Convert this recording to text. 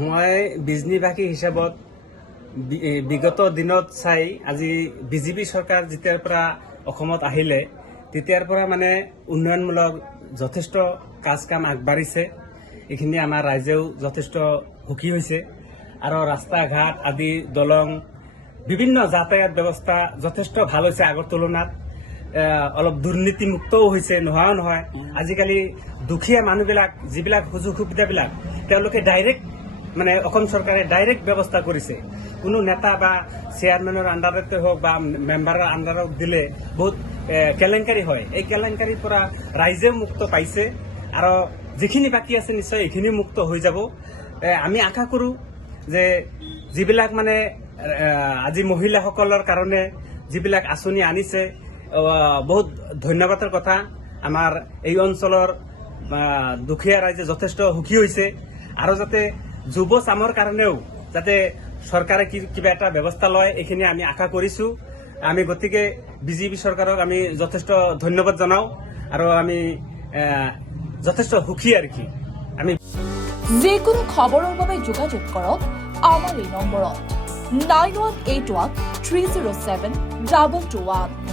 মই বিজনীভাষী হিচাপত বিগত দিনত চাই আজি বিজেপি চৰকাৰ যেতিয়াৰ পৰা অসমত আহিলে তেতিয়াৰ পৰা মানে উন্নয়নমূলক যথেষ্ট কাম আগবাঢ়িছে। এইখিনি আমাৰ ৰাইজেও যথেষ্ট সুখী হৈছে আৰু ৰাস্তা ঘাট আদি দলং বিভিন্ন যাতায়াত ব্যৱস্থা যথেষ্ট ভাল হৈছে আগৰ তুলনাত। অলপ দুৰ্নীতিমুক্তও হৈছে, নোহোৱাও নহয়। আজিকালি দুখীয়া মানুহবিলাক যিবিলাক সুযোগ সুবিধাবিলাক তেওঁলোকে ডাইৰেক্ট মানে অসম চৰকাৰে ডাইৰেক্ট ব্যৱস্থা কৰিছে। কোনো নেতা বা চেয়াৰমেনৰ আণ্ডাৰতে হওক বা মেম্বাৰৰ আণ্ডাৰত দিলে বহুত কেলেংকাৰী হয়। এই কেলেংকাৰীৰ পৰা ৰাইজেও মুক্ত পাইছে আৰু যিখিনি বাকী আছে নিশ্চয় এইখিনি মুক্ত হৈ যাব। আমি আশা কৰোঁ যে যিবিলাক মানে আজি মহিলাসকলৰ কাৰণে যিবিলাক আঁচনি আনিছে বহুত ধন্যবাদৰ কথা। আমাৰ এই অঞ্চলৰ দুখীয়া ৰাইজে যথেষ্ট সুখী হৈছে আৰু যাতে যুৱ চামৰ কাৰণেও যাতে চৰকাৰে কিবা এটা ব্যৱস্থা লয় এইখিনি আমি আশা কৰিছোঁ। আমি গতিকে বিজেপি চৰকাৰক আমি যথেষ্ট ধন্যবাদ জনাওঁ আৰু আমি যথেষ্ট সুখী আৰু কি। আমি যিকোনো খবৰৰ বাবে যোগাযোগ কৰক আমাৰ এই নম্বৰত 9181 307 221।